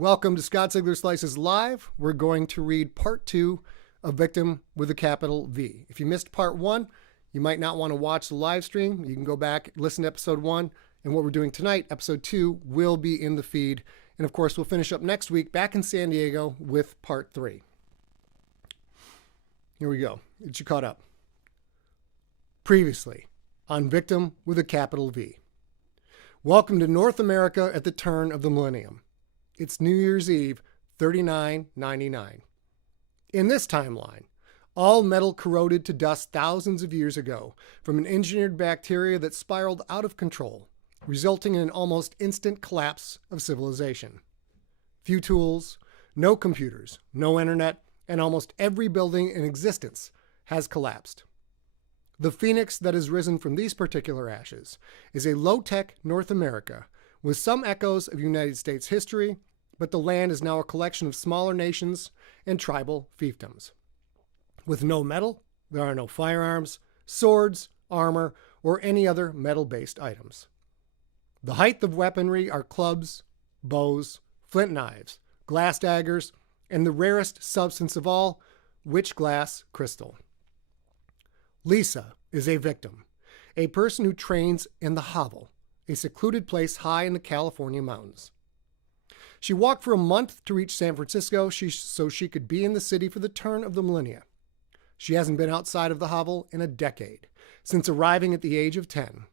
Welcome to Scott Ziegler Slices Live. We're going to read part 2 of Victim with a capital V. If you missed part 1, you might not want to watch the live stream. You can go back, listen to episode 1, and what we're doing tonight, episode 2, will be in the feed. And of course, we'll finish up next week back in San Diego with part 3. Here we go. Get you caught up. Previously on Victim with a capital V. Welcome to North America at the turn of the millennium. It's New Year's Eve, 3999. In this timeline, all metal corroded to dust thousands of years ago from an engineered bacteria that spiraled out of control, resulting in an almost instant collapse of civilization. Few tools, no computers, no internet, and almost every building in existence has collapsed. The phoenix that has risen from these particular ashes is a low-tech North America with some echoes of United States history, but the land is now a collection of smaller nations and tribal fiefdoms. With no metal, there are no firearms, swords, armor, or any other metal-based items. The height of weaponry are clubs, bows, flint knives, glass daggers, and the rarest substance of all, witch glass crystal. Lisa is a victim, a person who trains in the hovel, a secluded place high in the California mountains. She walked for a month to reach San Francisco so she could be in the city for the turn of the millennia. She hasn't been outside of the hovel in a decade, since arriving at the age of 10.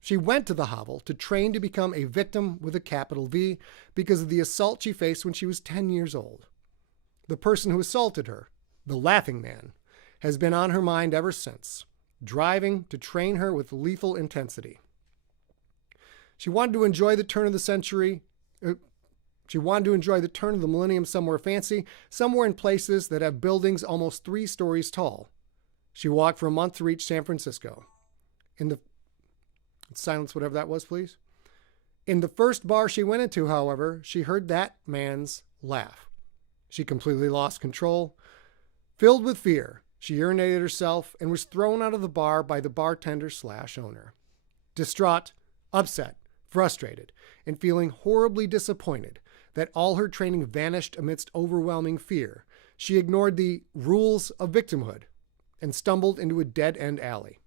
She went to the hovel to train to become a victim with a capital V because of the assault she faced when she was 10 years old. The person who assaulted her, the laughing man, has been on her mind ever since, driving to train her with lethal intensity. She wanted to enjoy the turn of the millennium somewhere fancy, somewhere in places that have buildings almost 3 stories tall. She walked for a month to reach San Francisco. Silence whatever that was, please. In the first bar she went into, however, she heard that man's laugh. She completely lost control. Filled with fear, she urinated herself and was thrown out of the bar by the bartender/owner. Distraught, upset, frustrated, and feeling horribly disappointed that all her training vanished amidst overwhelming fear, she ignored the rules of victimhood and stumbled into a dead-end alley.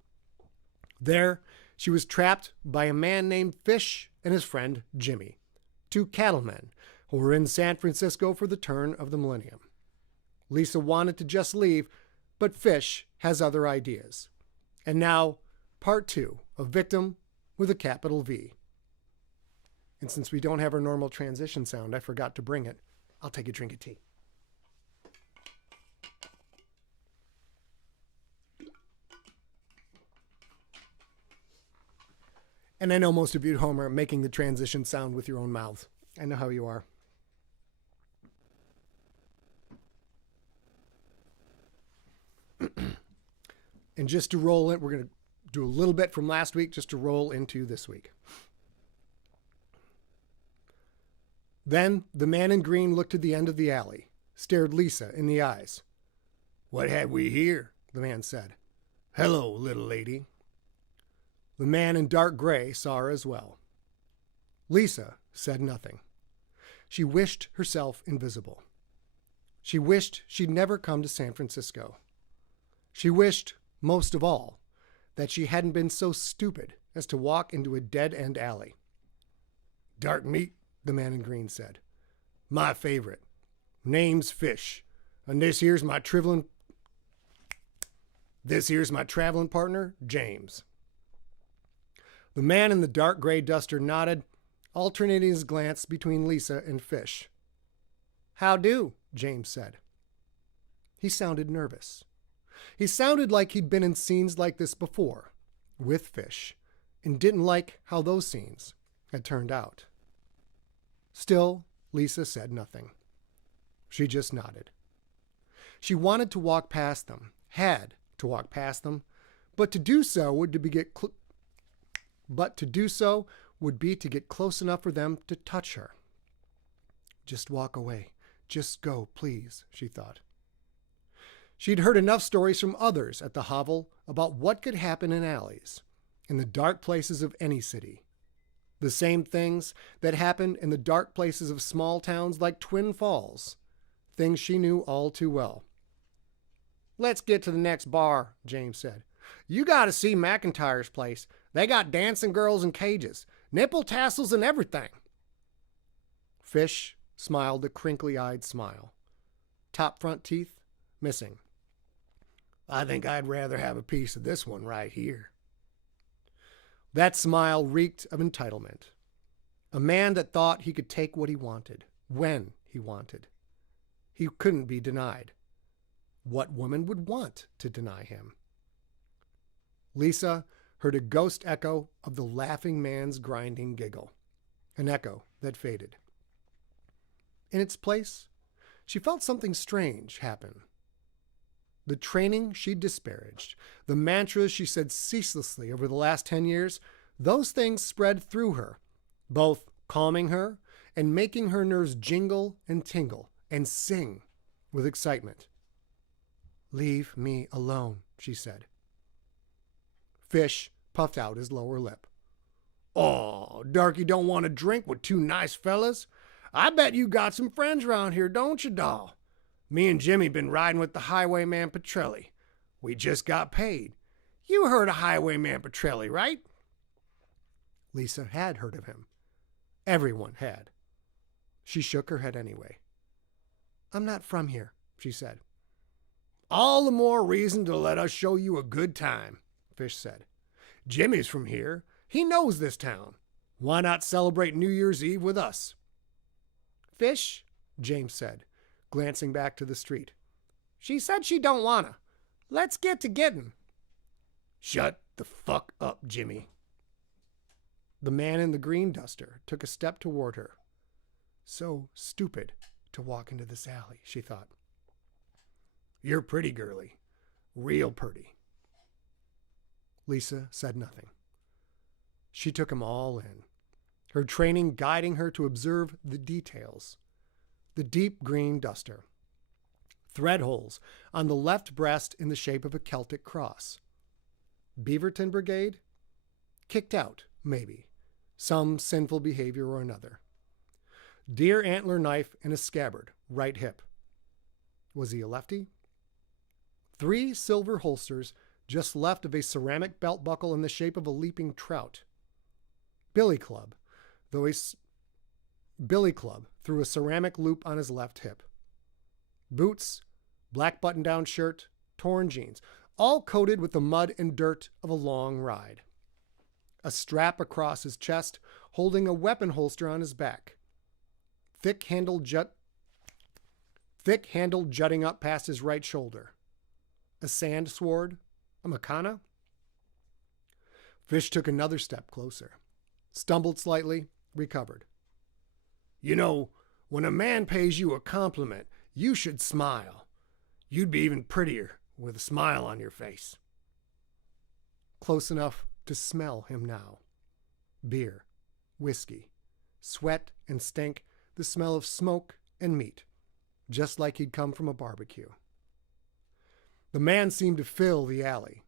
There, she was trapped by a man named Fish and his friend Jimmy, 2 cattlemen who were in San Francisco for the turn of the millennium. Lisa wanted to just leave, but Fish has other ideas. And now, part 2 of Victim with a capital V. And since we don't have our normal transition sound, I forgot to bring it. I'll take a drink of tea. And I know most of you at home are making the transition sound with your own mouth. I know how you are. And just to roll it, we're going to do a little bit from last week just to roll into this week. Then the man in green looked to the end of the alley, stared Lisa in the eyes. "What have we here?" the man said. "Hello, little lady." The man in dark gray saw her as well. Lisa said nothing. She wished herself invisible. She wished she'd never come to San Francisco. She wished, most of all, that she hadn't been so stupid as to walk into a dead-end alley. "Dark meat," the man in green said. "My favorite. Name's Fish, and this here's my traveling partner, James." The man in the dark gray duster nodded, alternating his glance between Lisa and Fish. "How do?" James said. He sounded nervous. He sounded like he'd been in scenes like this before, with Fish, and didn't like how those scenes had turned out. Still, Lisa said nothing. She just nodded. She wanted to walk past them, had to walk past them, but to do so would be to get close enough for them to touch her. "Just walk away. Just go, please," she thought. She'd heard enough stories from others at the hovel about what could happen in alleys, in the dark places of any city. The same things that happened in the dark places of small towns like Twin Falls. Things she knew all too well. "Let's get to the next bar," James said. "You got to see McIntyre's place. They got dancing girls in cages, nipple tassels and everything." Fish smiled a crinkly-eyed smile. Top front teeth missing. "I think I'd rather have a piece of this one right here." That smile reeked of entitlement. A man that thought he could take what he wanted, when he wanted. He couldn't be denied. What woman would want to deny him? Lisa heard a ghost echo of the laughing man's grinding giggle, an echo that faded. In its place, she felt something strange happen. The training she'd disparaged, the mantras she said ceaselessly over the last 10 years, those things spread through her, both calming her and making her nerves jingle and tingle and sing with excitement. "Leave me alone," she said. Fish puffed out his lower lip. "Oh, Darky don't want to drink with two nice fellas. I bet you got some friends around here, don't you, doll? Me and Jimmy been riding with the highwayman Petrelli. We just got paid. You heard of highwayman Petrelli, right?" Lisa had heard of him. Everyone had. She shook her head anyway. "I'm not from here," she said. "All the more reason to let us show you a good time," Fish said. "Jimmy's from here. He knows this town. Why not celebrate New Year's Eve with us?" "Fish," James said, glancing back to the street. "She said she don't wanna. Let's get to gettin'." "Shut the fuck up, Jimmy." The man in the green duster took a step toward her. So stupid to walk into this alley, she thought. "You're pretty, girly. Real pretty." Lisa said nothing. She took him all in, her training guiding her to observe the details. The deep green duster. Thread holes on the left breast in the shape of a Celtic cross. Beaverton Brigade? Kicked out, maybe. Some sinful behavior or another. Deer antler knife in a scabbard, right hip. Was he a lefty? 3 silver holsters just left of a ceramic belt buckle in the shape of a leaping trout. Billy club through a ceramic loop on his left hip. Boots, black button-down shirt, torn jeans, all coated with the mud and dirt of a long ride. A strap across his chest, holding a weapon holster on his back. Thick handle jutting up past his right shoulder. A sand sword? A macana? Fish took another step closer. Stumbled slightly, recovered. "You know, when a man pays you a compliment, you should smile. You'd be even prettier with a smile on your face." Close enough to smell him now. Beer, whiskey, sweat and stink, the smell of smoke and meat, just like he'd come from a barbecue. The man seemed to fill the alley.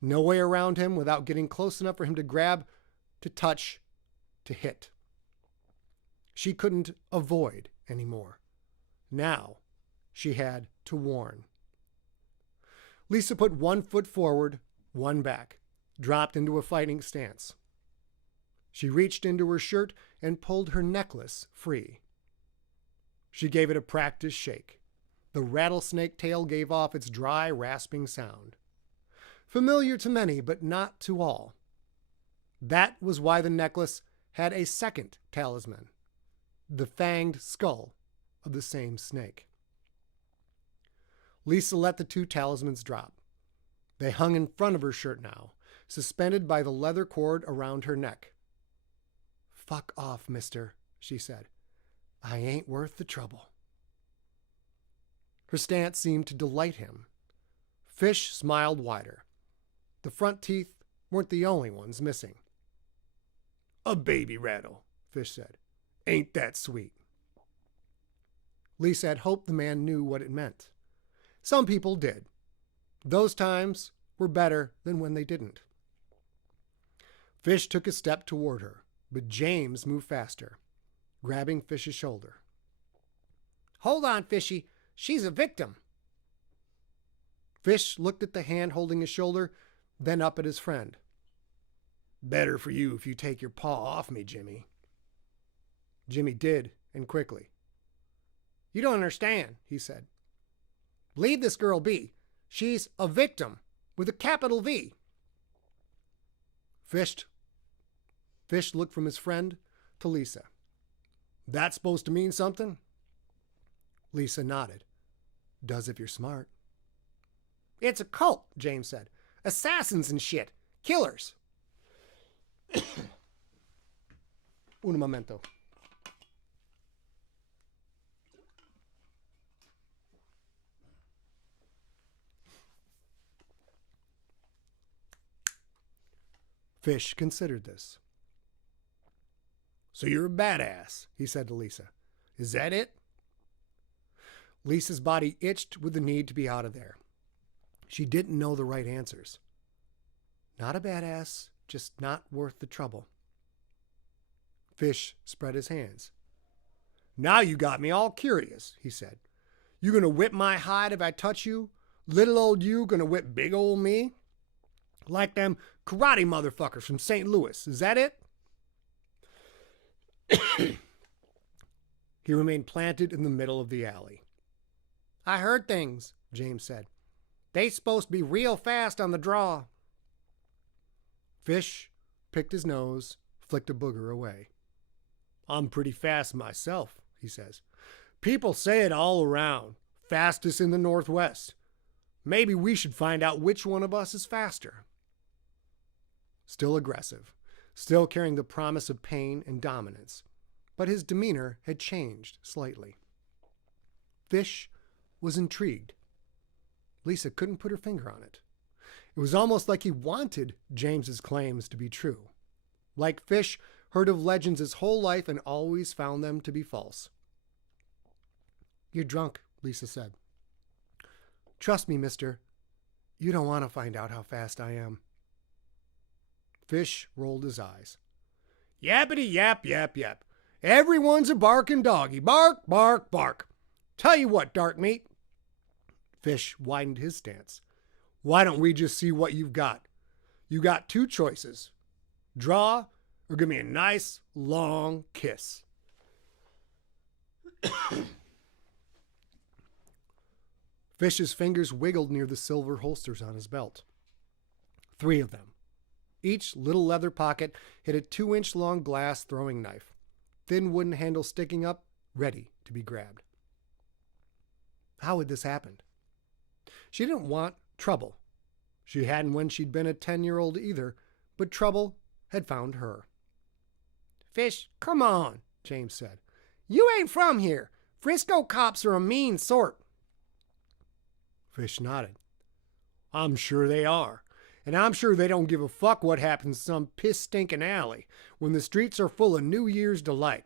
No way around him without getting close enough for him to grab, to touch, to hit. She couldn't avoid anymore. Now she had to warn. Lisa put one foot forward, one back, dropped into a fighting stance. She reached into her shirt and pulled her necklace free. She gave it a practiced shake. The rattlesnake tail gave off its dry, rasping sound. Familiar to many, but not to all. That was why the necklace had a second talisman, the fanged skull of the same snake. Lisa let the 2 talismans drop. They hung in front of her shirt now, suspended by the leather cord around her neck. "Fuck off, mister," she said. "I ain't worth the trouble." Her stance seemed to delight him. Fish smiled wider. The front teeth weren't the only ones missing. "A baby rattle," Fish said. "Ain't that sweet?" Lisa had hoped the man knew what it meant. Some people did. Those times were better than when they didn't. Fish took a step toward her, but James moved faster, grabbing Fish's shoulder. "Hold on, Fishy. She's a victim." Fish looked at the hand holding his shoulder, then up at his friend. "Better for you if you take your paw off me, Jimmy." Jimmy did, and quickly. "You don't understand," he said. "Leave this girl be. She's a victim with a capital V." Fish looked from his friend to Lisa. "That's supposed to mean something?" Lisa nodded. "Does if you're smart." "It's a cult," James said. "Assassins and shit. Killers." Un momento. Fish considered this. "So you're a badass," he said to Lisa. "Is that it?" Lisa's body itched with the need to be out of there. She didn't know the right answers. Not a badass, just not worth the trouble. Fish spread his hands. "Now you got me all curious," he said. "You gonna whip my hide if I touch you? Little old you gonna whip big old me? Like them karate motherfuckers from St. Louis. Is that it?" He remained planted in the middle of the alley. "I heard things," James said. "They supposed to be real fast on the draw." Fish picked his nose, flicked a booger away. "I'm pretty fast myself," he says. "People say it all around. Fastest in the Northwest. Maybe we should find out which one of us is faster." Still aggressive, still carrying the promise of pain and dominance, but his demeanor had changed slightly. Fish was intrigued. Lisa couldn't put her finger on it. It was almost like he wanted James's claims to be true. Like Fish heard of legends his whole life and always found them to be false. "You're drunk," Lisa said. "Trust me, mister. You don't want to find out how fast I am." Fish rolled his eyes. "Yappity yap yap yap. Everyone's a barking doggy. Bark, bark, bark. Tell you what, dark meat." Fish widened his stance. "Why don't we just see what you've got? You got two choices. Draw or give me a nice long kiss." Fish's fingers wiggled near the silver holsters on his belt. 3 of them. Each little leather pocket hid a 2-inch long glass throwing knife, thin wooden handle sticking up, ready to be grabbed. How had this happened? She didn't want trouble. She hadn't when she'd been a 10-year-old either, but trouble had found her. "Fish, come on," James said. "You ain't from here. Frisco cops are a mean sort." Fish nodded. "I'm sure they are. And I'm sure they don't give a fuck what happens in some piss-stinking alley when the streets are full of New Year's delight.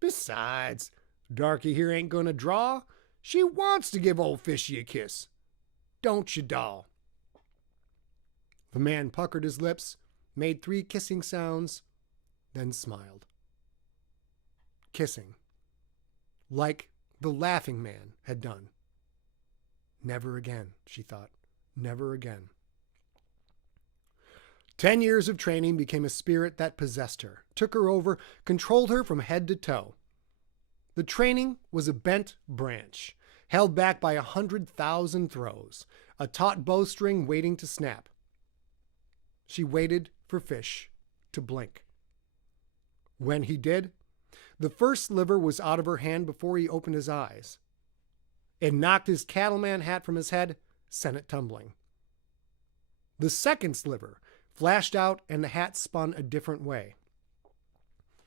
Besides, Darky here ain't gonna draw. She wants to give old Fishy a kiss. Don't you, doll?" The man puckered his lips, made 3 kissing sounds, then smiled. Kissing. Like the laughing man had done. Never again, she thought. Never again. 10 years of training became a spirit that possessed her, took her over, controlled her from head to toe. The training was a bent branch, held back by 100,000 throws, a taut bowstring waiting to snap. She waited for Fish to blink. When he did, the first sliver was out of her hand before he opened his eyes. It knocked his cattleman hat from his head, sent it tumbling. The second sliver flashed out and the hat spun a different way.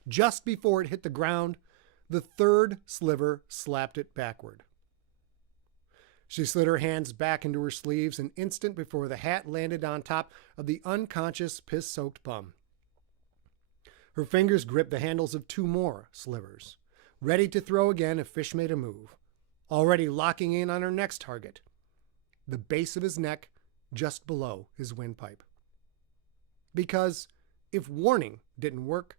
Just before it hit the ground, the third sliver slapped it backward. She slid her hands back into her sleeves an instant before the hat landed on top of the unconscious, piss-soaked bum. Her fingers gripped the handles of 2 more slivers, ready to throw again if Fish made a move, already locking in on her next target, the base of his neck just below his windpipe. Because if warning didn't work,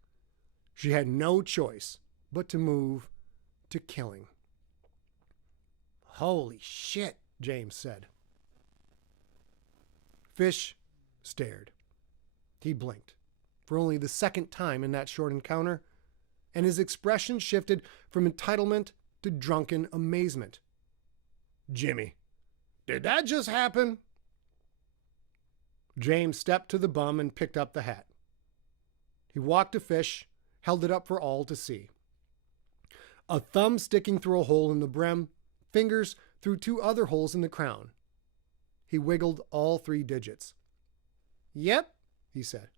She had no choice but to move to killing. "Holy shit," James said. Fish stared. He blinked for only the second time in that short encounter, and his expression shifted from entitlement to drunken amazement. "Jimmy, did that just happen?" James stepped to the bum and picked up the hat. He walked to Fish, held it up for all to see. A thumb sticking through a hole in the brim, fingers through two other holes in the crown. He wiggled all 3 digits. "Yep," he said.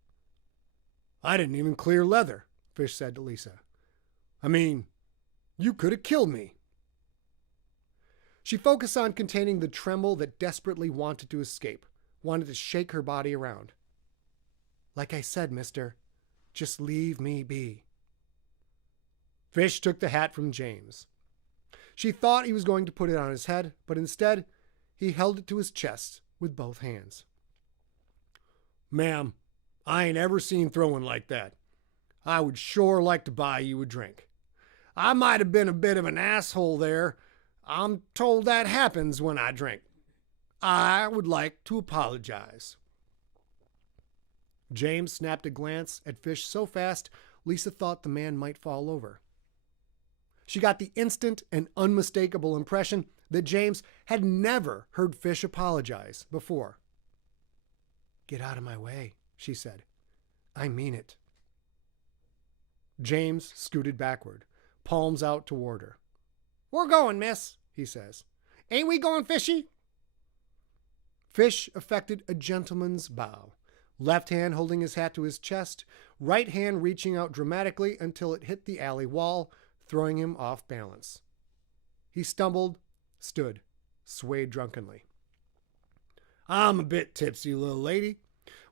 "I didn't even clear leather," Fish said to Lisa. "I mean, you could have killed me." She focused on containing the tremble that desperately wanted to escape, wanted to shake her body around. "Like I said, mister, just leave me be." Fish took the hat from James. She thought he was going to put it on his head, but instead, he held it to his chest with both hands. "Ma'am, I ain't ever seen throwing like that. I would sure like to buy you a drink. I might have been a bit of an asshole there. I'm told that happens when I drink. I would like to apologize." James snapped a glance at Fish so fast, Lisa thought the man might fall over. She got the instant and unmistakable impression that James had never heard Fish apologize before. "Get out of my way," she said. "I mean it." James scooted backward, palms out toward her. "We're going, miss," he says. "Ain't we going fishy?" Fish effected a gentleman's bow, left hand holding his hat to his chest, right hand reaching out dramatically until it hit the alley wall, throwing him off balance. He stumbled, stood, swayed drunkenly. "I'm a bit tipsy, little lady.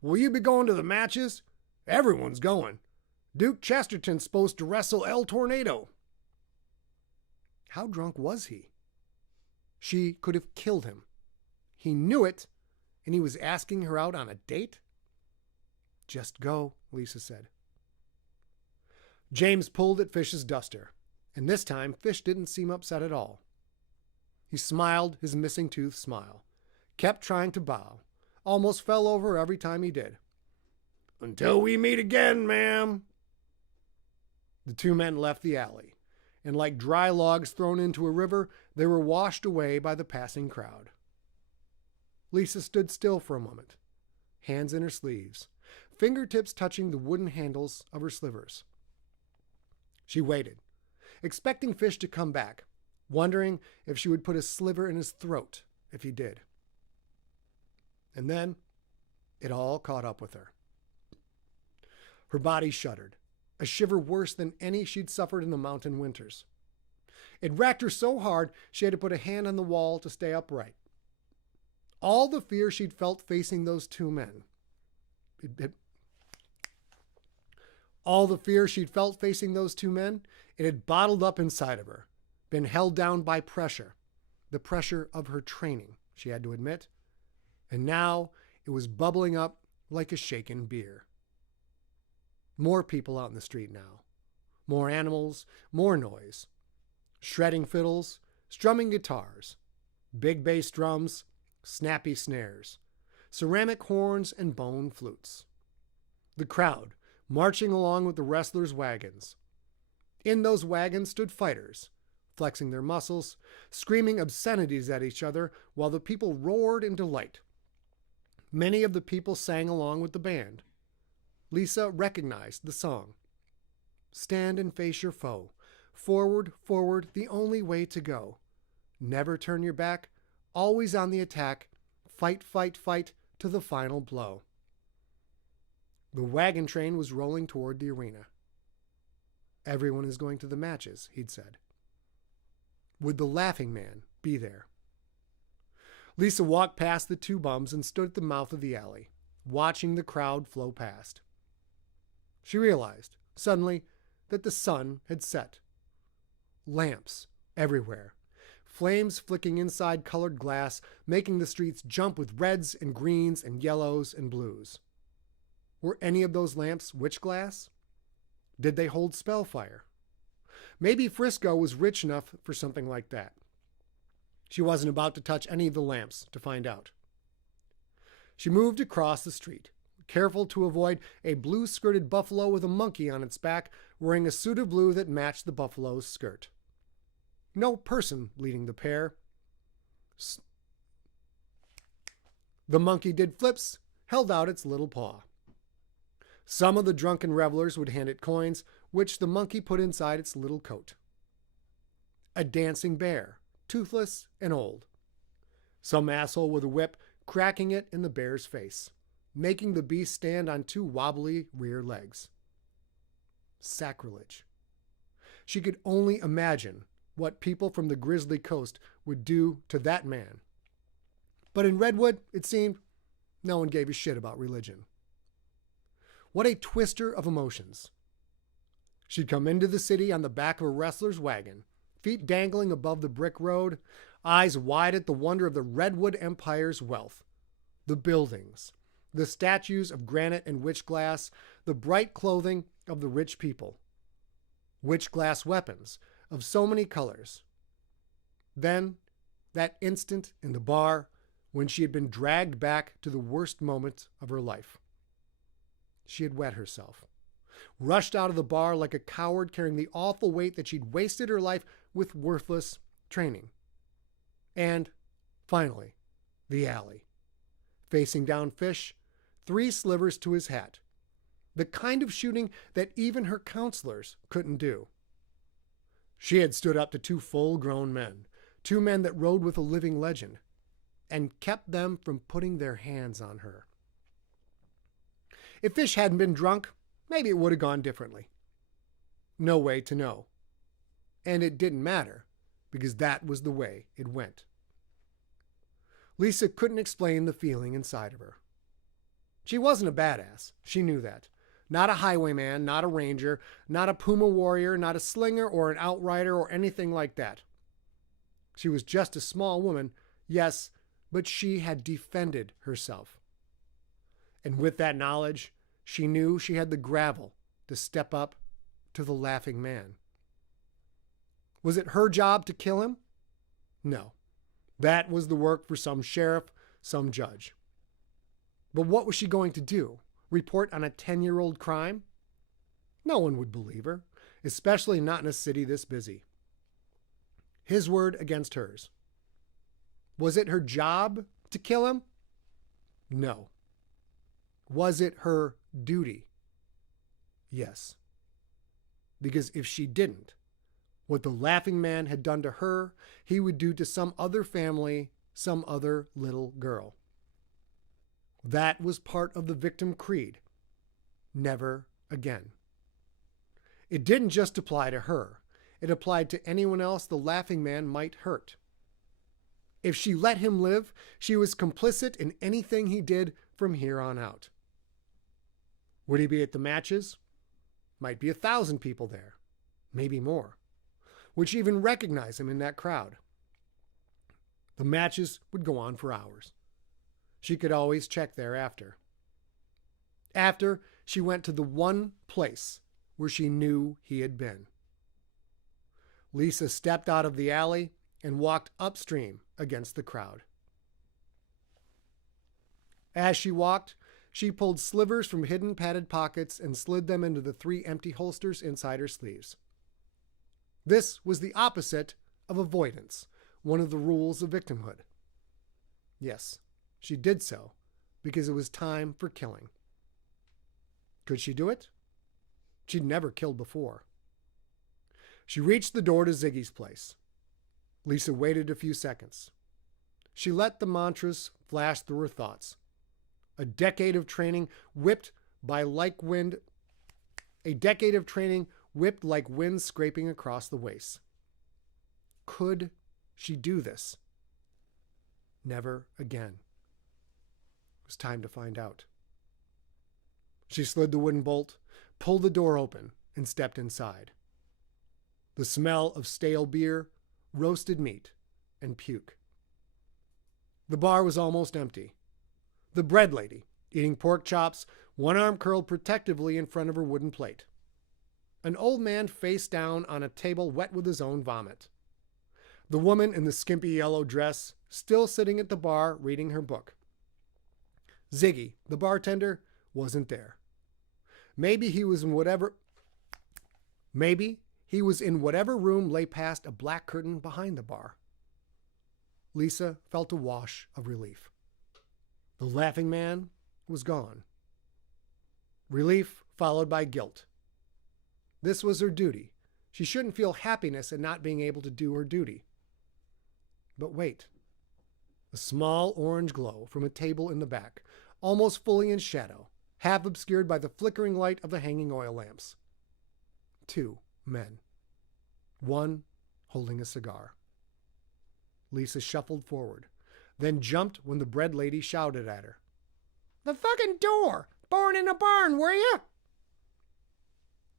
Will you be going to the matches? Everyone's going. Duke Chesterton's supposed to wrestle El Tornado." How drunk was he? She could have killed him. He knew it, and he was asking her out on a date? "Just go," Lisa said. James pulled at Fish's duster, and this time Fish didn't seem upset at all. He smiled his missing tooth smile, kept trying to bow, almost fell over every time he did. "Until we meet again, ma'am." The 2 men left the alley, and like dry logs thrown into a river, they were washed away by the passing crowd. Lisa stood still for a moment, hands in her sleeves, fingertips touching the wooden handles of her slivers. She waited, expecting Fish to come back, wondering if she would put a sliver in his throat if he did. And then it all caught up with her. Her body shuddered, a shiver worse than any she'd suffered in the mountain winters. It racked her so hard she had to put a hand on the wall to stay upright. All the fear she'd felt facing those 2 men. All the fear she'd felt facing those 2 men, it had bottled up inside of her, been held down by pressure, the pressure of her training, she had to admit, and now it was bubbling up like a shaken beer. More people out in the street now, more animals, more noise, shredding fiddles, strumming guitars, big bass drums, snappy snares, ceramic horns and bone flutes. The crowd marching along with the wrestlers' wagons. In those wagons stood fighters, flexing their muscles, screaming obscenities at each other while the people roared in delight. Many of the people sang along with the band. Lisa recognized the song. "Stand and face your foe. Forward, forward, the only way to go. Never turn your back, always on the attack. Fight, fight, fight to the final blow." The wagon train was rolling toward the arena. "Everyone is going to the matches," he'd said. Would the laughing man be there? Lisa walked past the 2 bums and stood at the mouth of the alley, watching the crowd flow past. She realized, suddenly, that the sun had set. Lamps everywhere, flames flicking inside colored glass, making the streets jump with reds and greens and yellows and blues. Were any of those lamps witch glass? Did they hold spellfire? Maybe Frisco was rich enough for something like that. She wasn't about to touch any of the lamps to find out. She moved across the street, careful to avoid a blue-skirted buffalo with a monkey on its back wearing a suit of blue that matched the buffalo's skirt. No person leading the pair. The monkey did flips, held out its little paw. Some of the drunken revelers would hand it coins, which the monkey put inside its little coat. A dancing bear, toothless and old. Some asshole with a whip cracking it in the bear's face, making the beast stand on two wobbly rear legs. Sacrilege. She could only imagine what people from the Grizzly Coast would do to that man. But in Redwood, it seemed, no one gave a shit about religion. What a twister of emotions. She'd come into the city on the back of a wrestler's wagon, feet dangling above the brick road, eyes wide at the wonder of the Redwood Empire's wealth. The buildings, the statues of granite and witch glass, the bright clothing of the rich people. Witch glass weapons of so many colors. Then, that instant in the bar when she had been dragged back to the worst moment of her life. She had wet herself, rushed out of the bar like a coward carrying the awful weight that she'd wasted her life with worthless training. And, finally, the alley. Facing down Fish, 3 slivers to his hat. The kind of shooting that even her counselors couldn't do. She had stood up to 2 full-grown men, 2 men that rode with a living legend, and kept them from putting their hands on her. If Fish hadn't been drunk, maybe it would have gone differently. No way to know. And it didn't matter, because that was the way it went. Lisa couldn't explain the feeling inside of her. She wasn't a badass. She knew that. Not a highwayman, not a ranger, not a Puma warrior, not a slinger or an outrider or anything like that. She was just a small woman, yes, but she had defended herself. And with that knowledge, she knew she had the gravel to step up to the laughing man. Was it her job to kill him? No. That was the work for some sheriff, some judge. But what was she going to do? Report on a 10-year-old crime? No one would believe her, especially not in a city this busy. His word against hers. Was it her job to kill him? No. Was it her duty? Yes. Because if she didn't, what the laughing man had done to her, he would do to some other family, some other little girl. That was part of the victim creed. Never again. It didn't just apply to her. It applied to anyone else the laughing man might hurt. If she let him live, she was complicit in anything he did from here on out. Would he be at the matches? Might be 1,000 people there, maybe more. Would she even recognize him in that crowd? The matches would go on for hours. She could always check there after. After, she went to the one place where she knew he had been. Lisa stepped out of the alley and walked upstream against the crowd. As she walked, she pulled slivers from hidden padded pockets and slid them into the 3 empty holsters inside her sleeves. This was the opposite of avoidance, one of the rules of victimhood. Yes, she did so because it was time for killing. Could she do it? She'd never killed before. She reached the door to Ziggy's place. Lisa waited a few seconds. She let the mantras flash through her thoughts. A decade of training whipped like wind scraping across the waist. Could she do this? Never again. It was time to find out. She slid the wooden bolt, pulled the door open, and stepped inside. The smell of stale beer, roasted meat, and puke. The bar was almost empty. The bread lady, eating pork chops, one arm curled protectively in front of her wooden plate. An old man face down on a table wet with his own vomit. The woman in the skimpy yellow dress still sitting at the bar reading her book. Ziggy, the bartender, wasn't there. Maybe he was in whatever room lay past a black curtain behind the bar. Lisa felt a wash of relief. The laughing man was gone. Relief followed by guilt. This was her duty. She shouldn't feel happiness at not being able to do her duty. But wait. A small orange glow from a table in the back, almost fully in shadow, half obscured by the flickering light of the hanging oil lamps. 2 men. One holding a cigar. Lisa shuffled forward, then jumped when the bread lady shouted at her. "The fucking door! Born in a barn, were you?"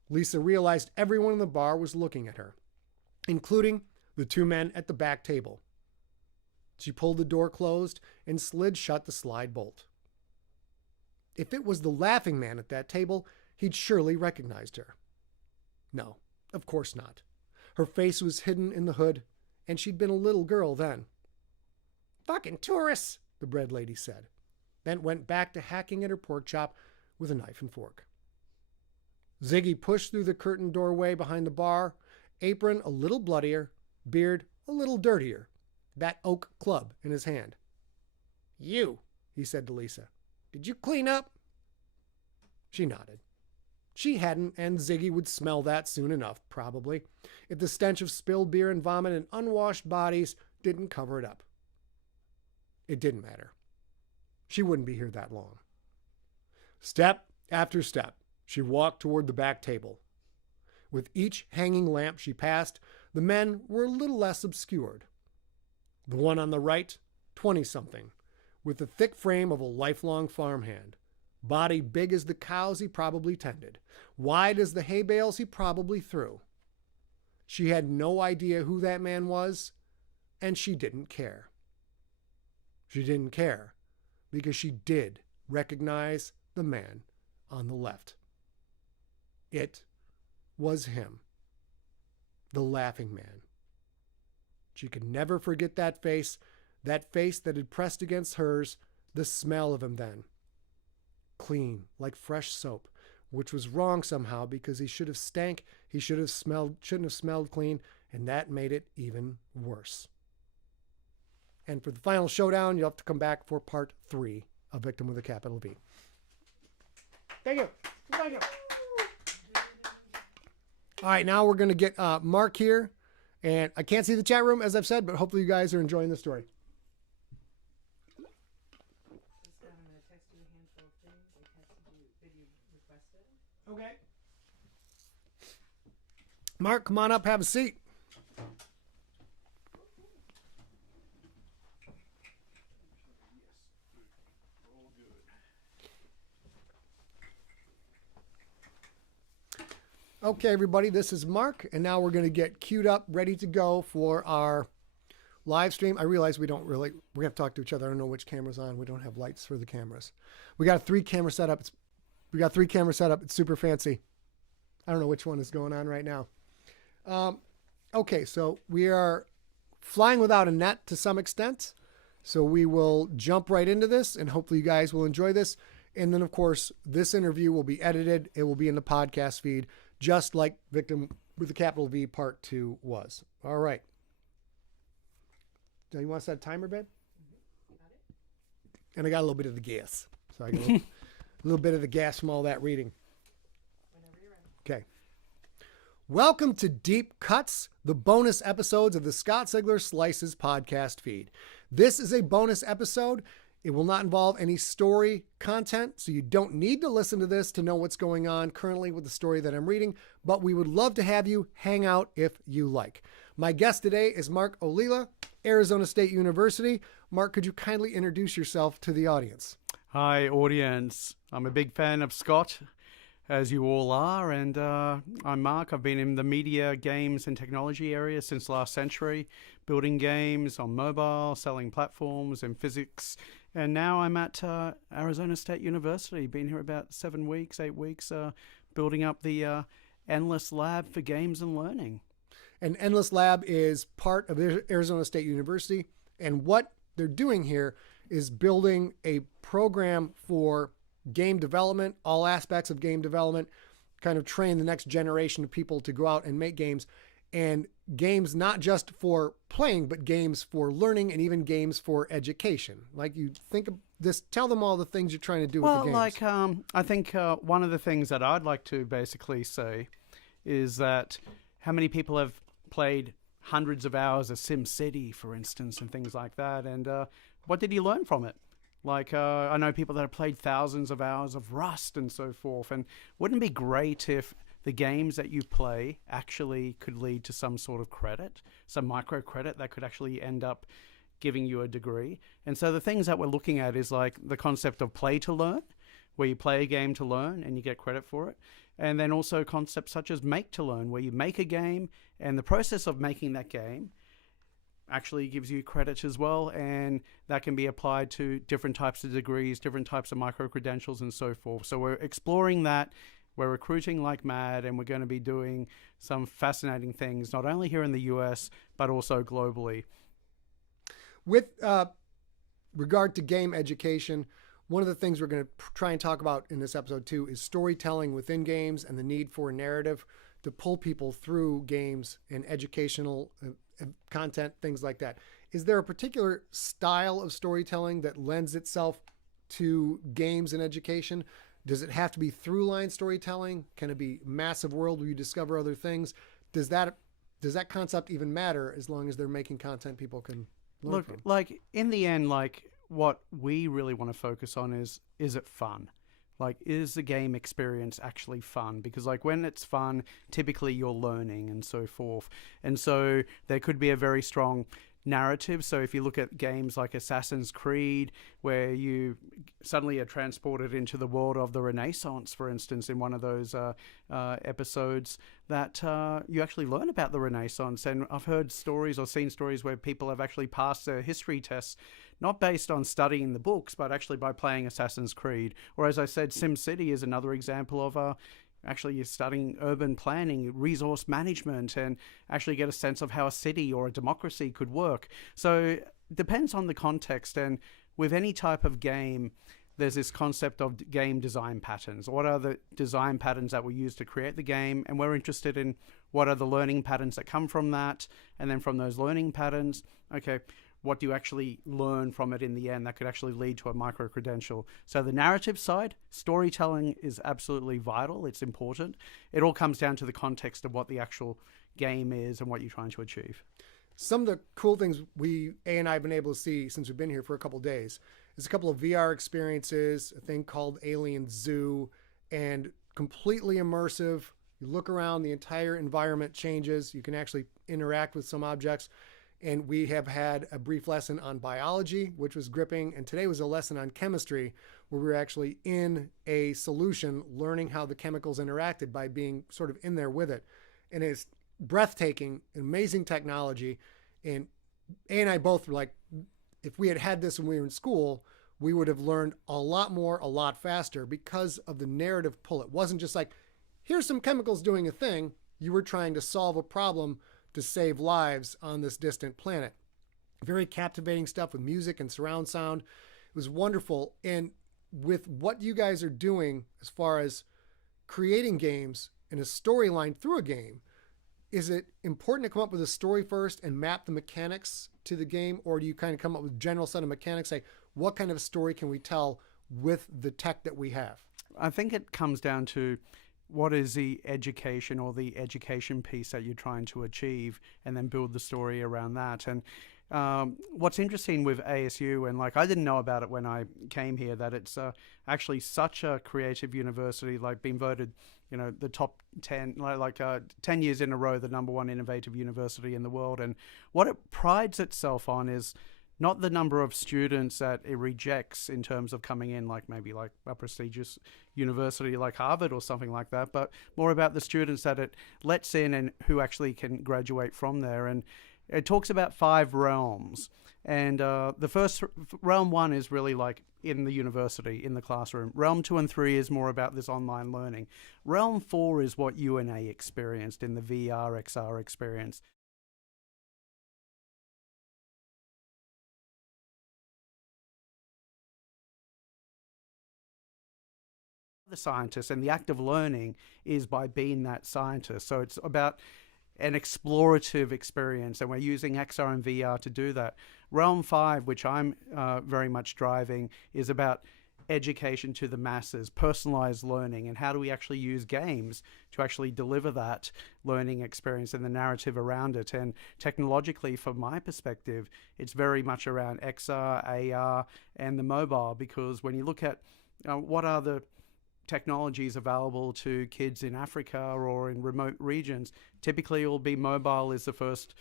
Lisa realized everyone in the bar was looking at her, including the 2 men at the back table. She pulled the door closed and slid shut the slide bolt. If it was the laughing man at that table, he'd surely recognized her. No, of course not. Her face was hidden in the hood, and she'd been a little girl then. "Fucking tourists," the bread lady said, then went back to hacking at her pork chop with a knife and fork. Ziggy pushed through the curtained doorway behind the bar, apron a little bloodier, beard a little dirtier, that oak club in his hand. "You," he said to Lisa, "did you clean up?" She nodded. She hadn't, and Ziggy would smell that soon enough, probably, if the stench of spilled beer and vomit and unwashed bodies didn't cover it up. It didn't matter. She wouldn't be here that long. Step after step, she walked toward the back table. With each hanging lamp she passed, the men were a little less obscured. The one on the right, 20-something, with the thick frame of a lifelong farmhand. Body big as the cows he probably tended, wide as the hay bales he probably threw. She had no idea who that man was, and she didn't care. She didn't care because she did recognize the man on the left. It was him, the laughing man. She could never forget that face that had pressed against hers, the smell of him then. Clean, like fresh soap, which was wrong somehow because he should have stank, shouldn't have smelled clean, and that made it even worse. And for the final showdown, you'll have to come back for part 3, A Victim with a Capital V. Thank you. Thank you. All right, now we're going to get Mark here. And I can't see the chat room, as I've said, but hopefully you guys are enjoying the story. Okay. Mark, come on up, have a seat. Okay, everybody, this is Mark, and now we're going to get queued up, ready to go for our live stream. I realize we have to talk to each other. I don't know which camera's on. We don't have lights for the cameras. We got a 3-camera setup. It's super fancy. I don't know which one is going on right now. Okay, so we are flying without a net to some extent. So we will jump right into this, and hopefully you guys will enjoy this. And then, of course, this interview will be edited. It will be in the podcast feed, just like Victim with a Capital V Part 2 was. All right. Do you want to set a timer, babe? Got it. And I got a little bit of the gas. So I got a little bit of the gas from all that reading. Whenever you're ready. Okay. Welcome to Deep Cuts, the bonus episodes of the Scott Sigler Slices podcast feed. This is a bonus episode. It will not involve any story content, so you don't need to listen to this to know what's going on currently with the story that I'm reading, but we would love to have you hang out if you like. My guest today is Mark Olila, Arizona State University. Mark, could you kindly introduce yourself to the audience? Hi, audience. I'm a big fan of Scott, as you all are, and I'm Mark. I've been in the media, games, and technology area since last century, building games on mobile, selling platforms and physics, and now I'm at Arizona State University. Been here about 8 weeks, building up the endless lab for games and learning. And Endless Lab is part of Arizona State University. And what they're doing here is building a program for game development, all aspects of game development, kind of train the next generation of people to go out and make games. And games not just for playing, but games for learning and even games for education. Like, you think of this, tell them all the things you're trying to do with the games. Like, I think one of the things that I'd like to basically say is that how many people have played hundreds of hours of SimCity, for instance, and things like that. And what did you learn from it? Like, I know people that have played thousands of hours of Rust and so forth. And wouldn't it be great if the games that you play actually could lead to some sort of credit, some microcredit that could actually end up giving you a degree? And so the things that we're looking at is like the concept of play to learn, where you play a game to learn and you get credit for it. And then also concepts such as make to learn, where you make a game and the process of making that game actually gives you credit as well. And that can be applied to different types of degrees, different types of micro-credentials and so forth. So we're exploring that. We're recruiting like mad, and we're going to be doing some fascinating things, not only here in the US, but also globally. With regard to game education, one of the things we're going to try and talk about in this episode too is storytelling within games and the need for a narrative to pull people through games and educational content, things like that. Is there a particular style of storytelling that lends itself to games and education? Does it have to be through-line storytelling? Can it be massive world where you discover other things? Does that concept even matter as long as they're making content people can learn from? Like, in the end, like, what we really want to focus on is it fun? Like, is the game experience actually fun? Because, like, when it's fun, typically you're learning and so forth. And so there could be a very strong narrative. So if you look at games like Assassin's Creed, where you suddenly are transported into the world of the Renaissance, for instance, in one of those episodes, that you actually learn about the Renaissance. And I've heard stories or seen stories where people have actually passed their history tests, not based on studying the books, but actually by playing Assassin's Creed. Or, as I said, SimCity is another example of actually you're studying urban planning, resource management, and actually get a sense of how a city or a democracy could work. So it depends on the context. And with any type of game, there's this concept of game design patterns. What are the design patterns that we use to create the game? And we're interested in what are the learning patterns that come from that. And then from those learning patterns, okay, what do you actually learn from it in the end that could actually lead to a micro-credential? So the narrative side, storytelling is absolutely vital. It's important. It all comes down to the context of what the actual game is and what you're trying to achieve. Some of the cool things A and I have been able to see since we've been here for a couple of days is a couple of VR experiences, a thing called Alien Zoo, and completely immersive. You look around, the entire environment changes. You can actually interact with some objects. And we have had a brief lesson on biology, which was gripping. And today was a lesson on chemistry, where we were actually in a solution, learning how the chemicals interacted by being sort of in there with it. And it's breathtaking, amazing technology. And A and I both were like, if we had had this when we were in school, we would have learned a lot more, a lot faster because of the narrative pull. It wasn't just like, here's some chemicals doing a thing. You were trying to solve a problem to save lives on this distant planet. Very captivating stuff with music and surround sound. It was wonderful. And with what you guys are doing as far as creating games and a storyline through a game, is it important to come up with a story first and map the mechanics to the game? Or do you kind of come up with a general set of mechanics, say, what kind of story can we tell with the tech that we have? I think it comes down to what is the education or the education piece that you're trying to achieve, and then build the story around that. And what's interesting with ASU, and like I didn't know about it when I came here, that it's actually such a creative university, like being voted, the top 10, 10 years in a row, the #1 innovative university in the world. And what it prides itself on is not the number of students that it rejects in terms of coming in, like maybe like a prestigious university like Harvard or something like that, but more about the students that it lets in and who actually can graduate from there. And it talks about 5 realms. And the first realm 1 is really like in the university, in the classroom. Realm 2 and 3 is more about this online learning. Realm 4 is what you and I experienced in the VR, XR experience. The scientist, and the act of learning is by being that scientist. So it's about an explorative experience, and we're using XR and VR to do that. Realm 5, which I'm very much driving, is about education to the masses, personalized learning, and how do we actually use games to actually deliver that learning experience and the narrative around it. And technologically, from my perspective, it's very much around XR, AR, and the mobile, because when you look at what are the technologies available to kids in Africa or in remote regions, typically it will be mobile is the first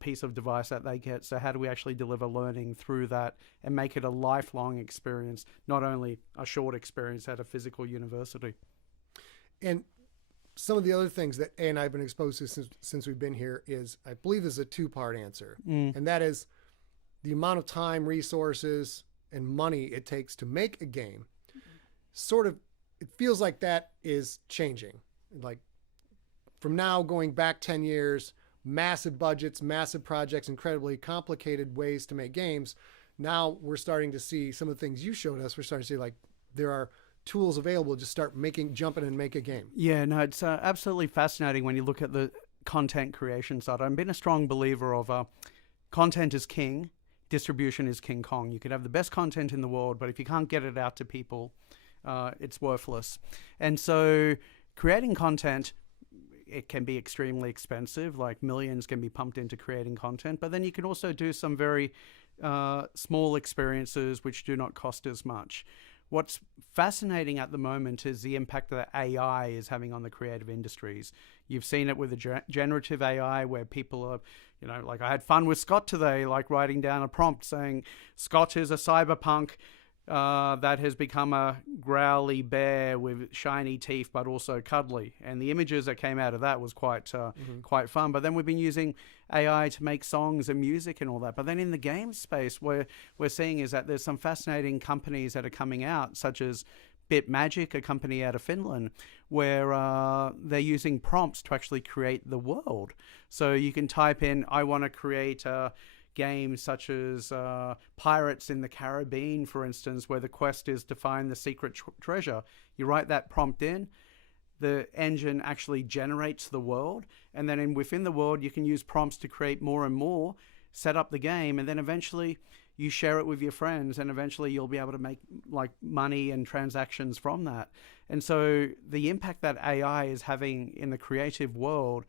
piece of device that they get. So how do we actually deliver learning through that and make it a lifelong experience, not only a short experience at a physical university? And some of the other things that A and I have been exposed to since we've been here is, I believe there's a 2-part answer. And that is the amount of time, resources, and money it takes to make a game. Sort of, it feels like that is changing. Like from now going back 10 years, massive budgets, massive projects, incredibly complicated ways to make games. Now we're starting to see some of the things you showed us. We're starting to see like there are tools available to start jumping and make a game. Yeah, no, it's absolutely fascinating when you look at the content creation side. I've been a strong believer of content is king, distribution is King Kong. You could have the best content in the world, but if you can't get it out to people, it's worthless. And so creating content, it can be extremely expensive, like millions can be pumped into creating content, but then you can also do some very small experiences which do not cost as much. What's fascinating at the moment is the impact that AI is having on the creative industries. You've seen it with the generative AI where people are, like I had fun with Scott today, like writing down a prompt saying, Scott is a cyberpunk that has become a growly bear with shiny teeth, but also cuddly. And the images that came out of that was quite fun. But then we've been using AI to make songs and music and all that. But then in the game space, where we're seeing is that there's some fascinating companies that are coming out, such as Bitmagic, a company out of Finland, where they're using prompts to actually create the world. So you can type in, I want to create a games such as Pirates in the Caribbean, for instance, where the quest is to find the secret treasure. You write that prompt in, the engine actually generates the world, and then within the world you can use prompts to create more and more, set up the game, and then eventually you share it with your friends, and eventually you'll be able to make like money and transactions from that. And so the impact that AI is having in the creative world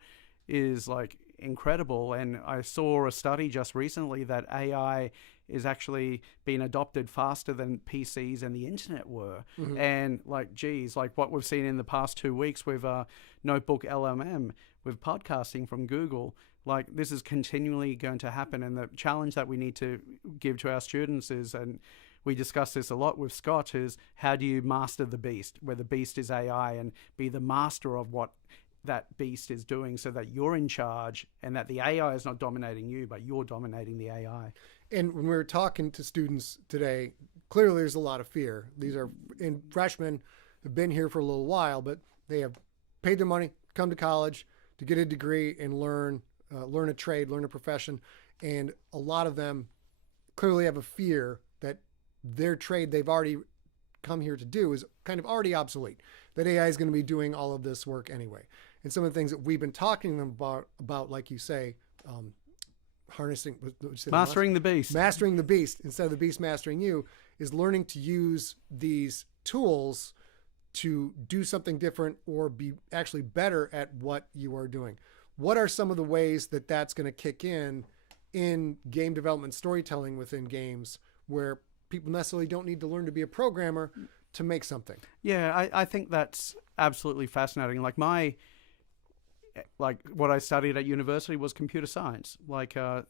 is like incredible. And I saw a study just recently that AI is actually being adopted faster than PCs and the internet were. And like, geez, like what we've seen in the past 2 weeks with Notebook LLM, with podcasting from Google, like this is continually going to happen. And the challenge that we need to give to our students is, and we discuss this a lot with Scott, is how do you master the beast, where the beast is AI, and be the master of what that beast is doing, so that you're in charge and that the AI is not dominating you, but you're dominating the AI. And when we were talking to students today, clearly there's a lot of fear. These are freshmen have been here for a little while, but they have paid their money, come to college to get a degree and learn a trade, learn a profession. And a lot of them clearly have a fear that their trade they've already come here to do is kind of already obsolete, that AI is going to be doing all of this work anyway. And some of the things that we've been talking to them about, like you say, harnessing, mastering the beast. Mastering the beast instead of the beast mastering you, is learning to use these tools to do something different or be actually better at what you are doing. What are some of the ways that that's going to kick in game development, storytelling within games, where people necessarily don't need to learn to be a programmer to make something? Yeah, I think that's absolutely fascinating. Like what I studied at university was computer science.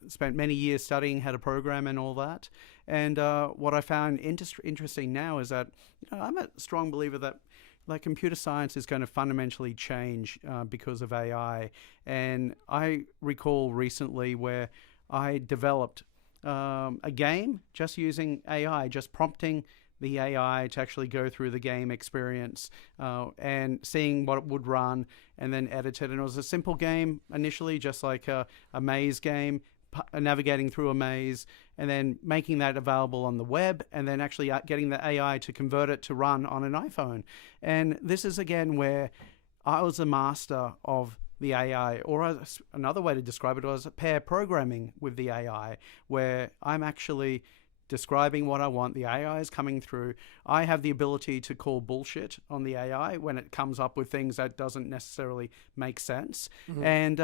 Spent many years studying how to program and all that. And what I found interesting now is that I'm a strong believer that like computer science is going to fundamentally change because of AI. And I recall recently where I developed a game just using AI, just prompting the AI to actually go through the game experience and seeing what it would run and then edit it. And it was a simple game initially, just like a maze game, navigating through a maze, and then making that available on the web, and then actually getting the AI to convert it to run on an iPhone. And this is again where I was a master of the AI, or another way to describe it was pair programming with the AI, where I'm actually describing what I want. The AI is coming through. I have the ability to call bullshit on the AI when it comes up with things that doesn't necessarily make sense, and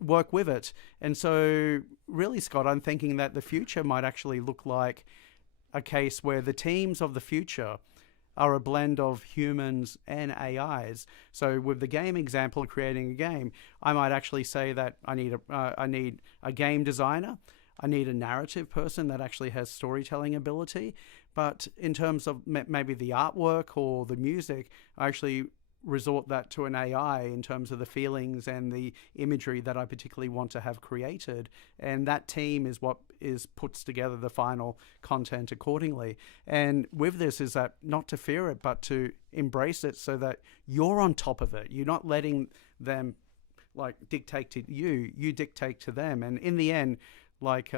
work with it. And so really, Scott, I'm thinking that the future might actually look like a case where the teams of the future are a blend of humans and AIs. So with the game example, creating a game, I might actually say that I need a game designer. I need a narrative person that actually has storytelling ability. But in terms of maybe the artwork or the music, I actually resort that to an AI in terms of the feelings and the imagery that I particularly want to have created. And that team is what puts together the final content accordingly. And with this is that not to fear it, but to embrace it so that you're on top of it. You're not letting them like dictate to you, you dictate to them. And in the end, like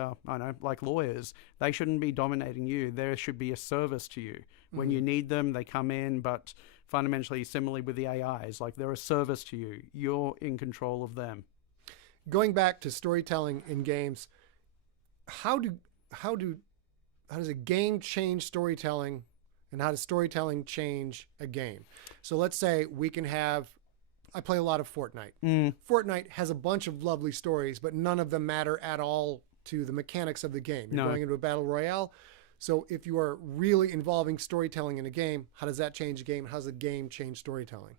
like lawyers, they shouldn't be dominating you. There should be a service to you. When you need them, they come in, but fundamentally, similarly with the AIs, like they're a service to you. You're in control of them. Going back to storytelling in games, how does a game change storytelling, and how does storytelling change a game? So let's say we can have, I play a lot of Fortnite. Fortnite has a bunch of lovely stories, but none of them matter at all to the mechanics of the game. You're going into a battle royale. So if you are really involving storytelling in a game, how does that change a game? How does a game change storytelling?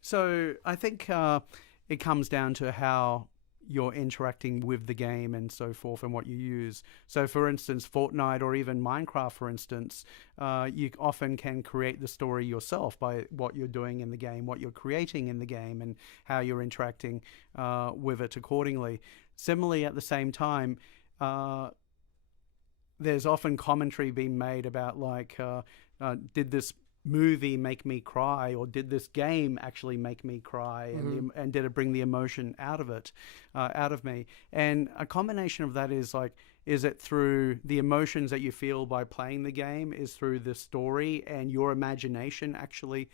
So I think it comes down to how you're interacting with the game and so forth and what you use. So for instance, Fortnite or even Minecraft, for instance, you often can create the story yourself by what you're doing in the game, what you're creating in the game, and how you're interacting with it accordingly. Similarly, at the same time, there's often commentary being made about like, did this movie make me cry, or did this game actually make me cry, and did it bring the emotion out of me? And a combination of that is like, is it through the emotions that you feel by playing the game, is through the story and your imagination actually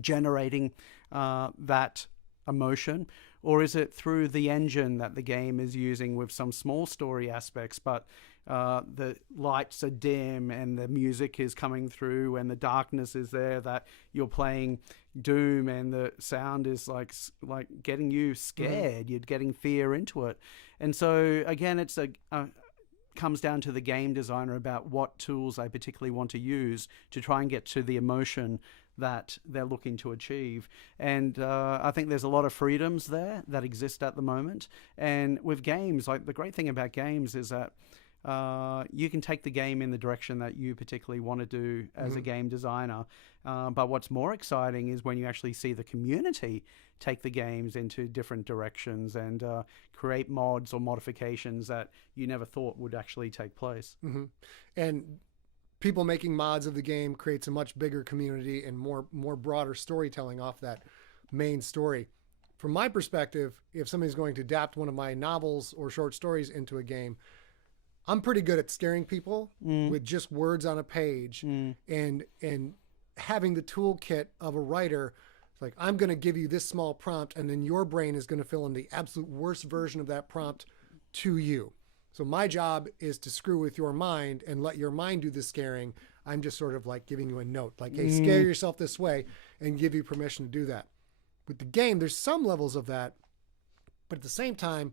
generating that emotion, or is it through the engine that the game is using with some small story aspects, but the lights are dim and the music is coming through and the darkness is there, that you're playing Doom and the sound is like getting you scared, you're getting fear into it. And so again, it's comes down to the game designer about what tools they particularly want to use to try and get to the emotion that they're looking to achieve. And I think there's a lot of freedoms there that exist at the moment. And with games, like the great thing about games is that you can take the game in the direction that you particularly want to do as a game designer. But what's more exciting is when you actually see the community take the games into different directions and create mods or modifications that you never thought would actually take place. And people making mods of the game creates a much bigger community and more broader storytelling off that main story. From my perspective, if somebody's going to adapt one of my novels or short stories into a game, I'm pretty good at scaring people with just words on a page and having the toolkit of a writer. Like, I'm going to give you this small prompt, and then your brain is going to fill in the absolute worst version of that prompt to you. So my job is to screw with your mind and let your mind do the scaring. I'm just sort of like giving you a note, like, hey, scare yourself this way, and give you permission to do that. With the game, there's some levels of that, but at the same time,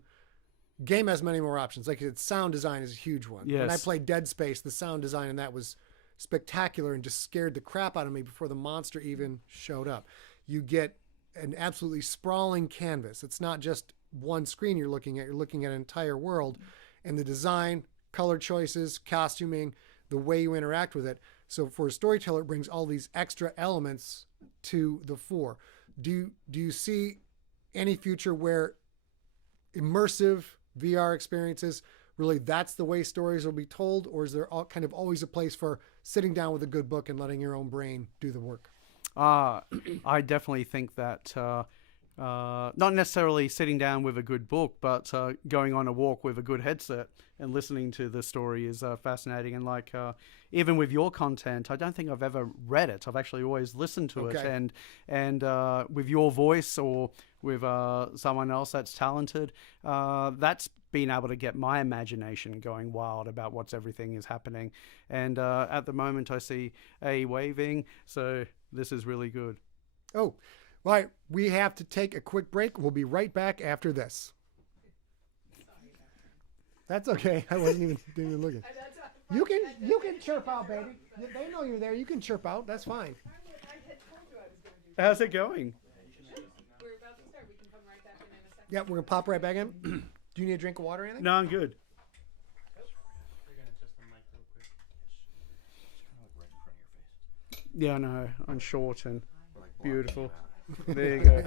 game has many more options. Like, its sound design is a huge one. Yes. When I played Dead Space, the sound design in that was spectacular and just scared the crap out of me before the monster even showed up. You get an absolutely sprawling canvas. It's not just one screen you're looking at an entire world. And the design, color choices, costuming, the way you interact with it. So for a storyteller, it brings all these extra elements to the fore. Do you see any future where immersive VR experiences, really that's the way stories will be told, or is there kind of always a place for sitting down with a good book and letting your own brain do the work? I definitely think that not necessarily sitting down with a good book, but going on a walk with a good headset and listening to the story is fascinating. And like even with your content, I don't think I've ever read it. I've actually always listened to it, and with your voice or with someone else that's talented, that's been able to get my imagination going wild about what's everything is happening. And at the moment, I see A waving, so this is really good. Oh, right. We have to take a quick break. We'll be right back after this. That's okay. I wasn't even looking. You can chirp out, baby. They know you're there. You can chirp out. That's fine. How's it going? We're about to start. We can come right back in a second. Yeah, we're gonna pop right back in. Do you need a drink of water or anything? No, I'm good. Yeah, I know. I'm short and beautiful. There you go.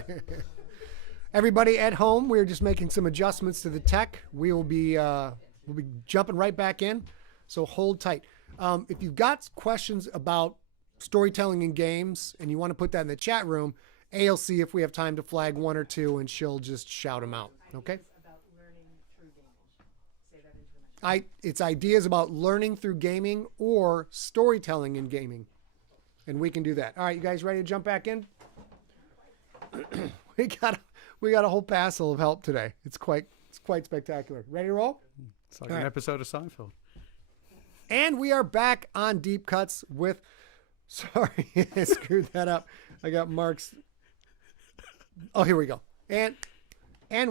Everybody at home, we're just making some adjustments to the tech. We'll be jumping right back in, so hold tight. If you've got questions about storytelling in games and you want to put that in the chat room, I'll see if we have time to flag one or two, and she'll just shout them out. Okay? About learning through gaming. Say that into the mic. It's ideas about learning through gaming or storytelling in gaming, and we can do that. All right, you guys ready to jump back in? We got a whole passel of help today. It's quite spectacular. Ready to roll? It's like an episode of Seinfeld. And we are back on Deep Cuts with. Sorry, I screwed that up. I got Mark's. Oh, here we go. And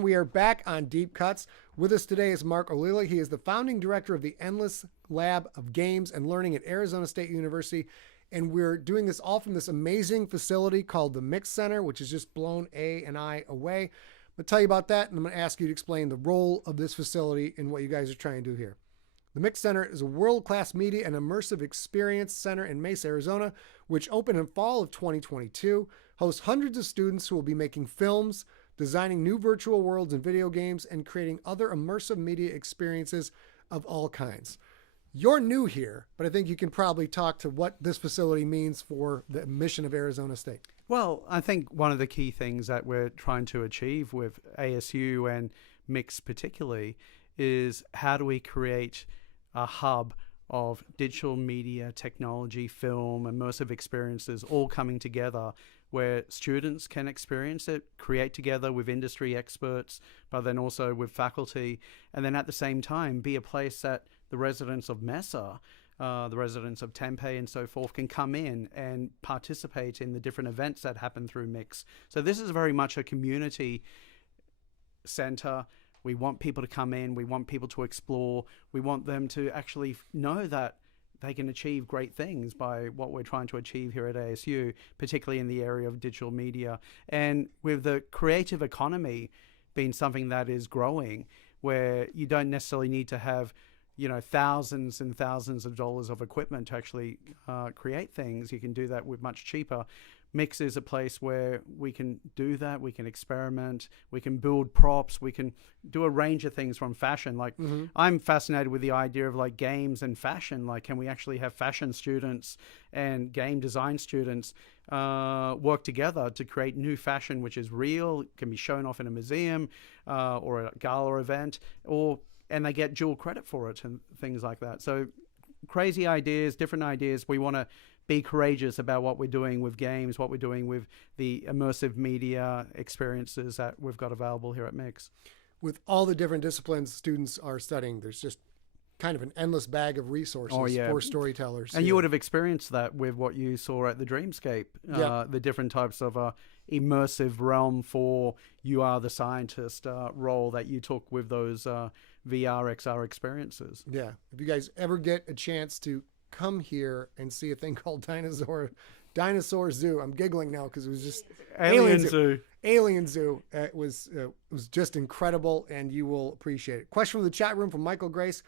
we are back on Deep Cuts. With us today is Mark O'Leary. He is the founding director of the Endless Lab of Games and Learning at Arizona State University. And we're doing this all from this amazing facility called the Mix Center, which has just blown A and I away. I'm going to tell you about that, and I'm going to ask you to explain the role of this facility and what you guys are trying to do here. The Mix Center is a world-class media and immersive experience center in Mesa, Arizona, which opened in fall of 2022, hosts hundreds of students who will be making films, designing new virtual worlds and video games, and creating other immersive media experiences of all kinds. You're new here, but I think you can probably talk to what this facility means for the mission of Arizona State. Well, I think one of the key things that we're trying to achieve with ASU and Mix particularly is how do we create a hub of digital media, technology, film, immersive experiences all coming together where students can experience it, create together with industry experts, but then also with faculty, and then at the same time be a place that the residents of Mesa, the residents of Tempe and so forth can come in and participate in the different events that happen through Mix. So this is very much a community center. We want people to come in. We want people to explore. We want them to actually know that they can achieve great things by what we're trying to achieve here at ASU, particularly in the area of digital media. And with the creative economy being something that is growing, where you don't necessarily need to have thousands and thousands of dollars of equipment to actually create things. You can do that with much cheaper. Mix is a place where we can do that. We can experiment. We can build props. We can do a range of things from fashion. Like I'm fascinated with the idea of like games and fashion. Like, can we actually have fashion students and game design students work together to create new fashion, which is real, can be shown off in a museum or a gala event, and they get dual credit for it and things like that. So crazy ideas, different ideas. We want to be courageous about what we're doing with games, what we're doing with the immersive media experiences that we've got available here at Mix. With all the different disciplines students are studying, there's just kind of an endless bag of resources for storytellers. And you would have experienced that with what you saw at the Dreamscape, the different types of immersive realm for you are the scientist role that you took with those VR, XR experiences. Yeah. If you guys ever get a chance to come here and see a thing called Dinosaur Zoo. I'm giggling now because it was just Alien Zoo. Alien Zoo. It was just incredible, and you will appreciate it. Question from the chat room from Michael Grace.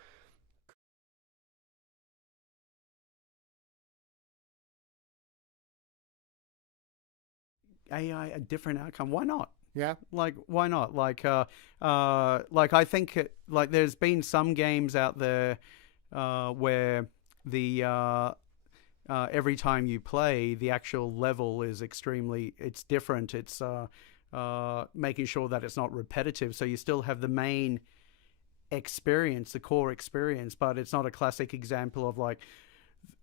AI a different outcome. Why not? Yeah. Like, why not? Like I think like there's been some games out there where the every time you play, the actual level is it's different. It's making sure that it's not repetitive, so you still have the main experience, the core experience, but it's not a classic example of like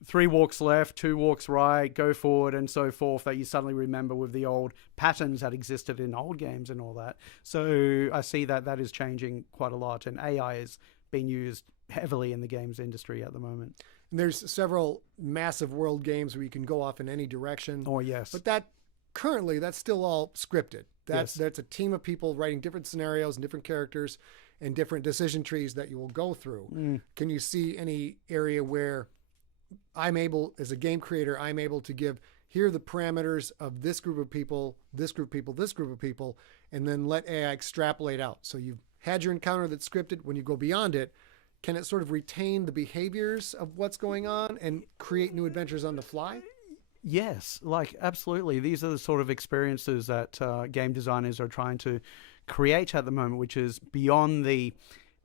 3 walks left, 2 walks right, go forward, and so forth, that you suddenly remember with the old patterns that existed in old games and all that. So I see that is changing quite a lot, and AI is being used heavily in the games industry at the moment. And there's several massive world games where you can go off in any direction. Oh, yes. But that's still all scripted. That's a team of people writing different scenarios and different characters and different decision trees that you will go through. Can you see any area where I'm able, as a game creator, I'm able to give, here are the parameters of this group of people, this group of people, this group of people, and then let AI extrapolate out. So you've had your encounter that's scripted. When you go beyond it, can it sort of retain the behaviors of what's going on and create new adventures on the fly? Yes, like absolutely. These are the sort of experiences that game designers are trying to create at the moment, which is beyond the,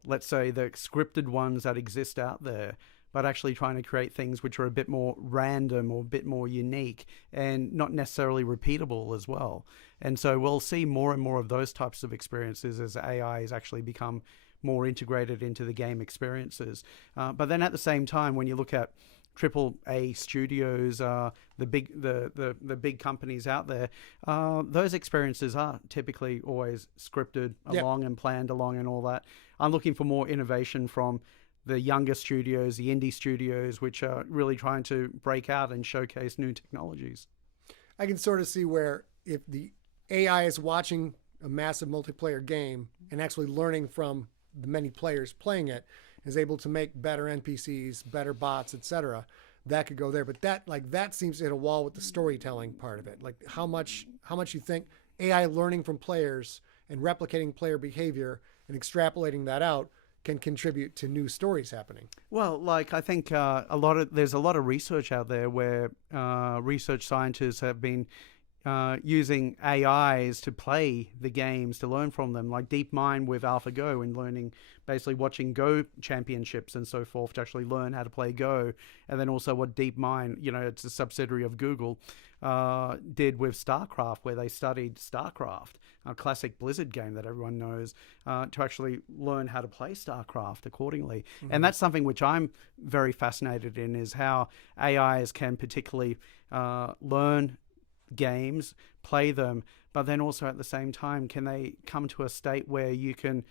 let's say, the scripted ones that exist out there, but actually trying to create things which are a bit more random or a bit more unique and not necessarily repeatable as well. And so we'll see more and more of those types of experiences as AI has actually become more integrated into the game experiences. But then at the same time, when you look at AAA studios, the big companies out there, those experiences are typically always scripted along and planned along and all that. I'm looking for more innovation from the younger studios, the indie studios, which are really trying to break out and showcase new technologies. I can sort of see where if the AI is watching a massive multiplayer game and actually learning from the many players playing it, is able to make better NPCs, better bots, etc., that could go there. But that seems to hit a wall with the storytelling part of it. Like how much you think AI learning from players and replicating player behavior and extrapolating that out can contribute to new stories happening. Well, like I think there's a lot of research out there where research scientists have been using AIs to play the games, to learn from them, like DeepMind with AlphaGo, and learning, basically watching Go championships and so forth to actually learn how to play Go. And then also what DeepMind, it's a subsidiary of Google, did with StarCraft, where they studied StarCraft, a classic Blizzard game that everyone knows, to actually learn how to play StarCraft accordingly. Mm-hmm. And that's something which I'm very fascinated in, is how AIs can particularly learn games, play them, but then also at the same time, can they come to a state where you can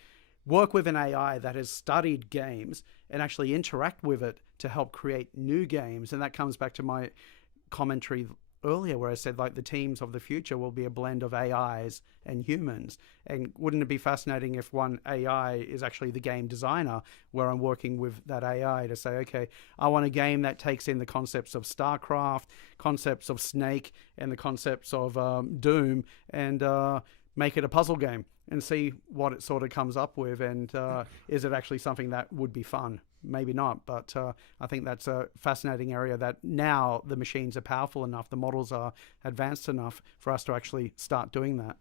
work with an AI that has studied games and actually interact with it to help create new games? And that comes back to my commentary earlier where I said, like, the teams of the future will be a blend of AIs and humans. And wouldn't it be fascinating if one AI is actually the game designer, where I'm working with that AI to say, okay, I want a game that takes in the concepts of StarCraft, concepts of Snake, and the concepts of Doom, and make it a puzzle game and see what it sort of comes up with. And is it actually something that would be fun? Maybe not, but I think that's a fascinating area that now the machines are powerful enough, the models are advanced enough for us to actually start doing that.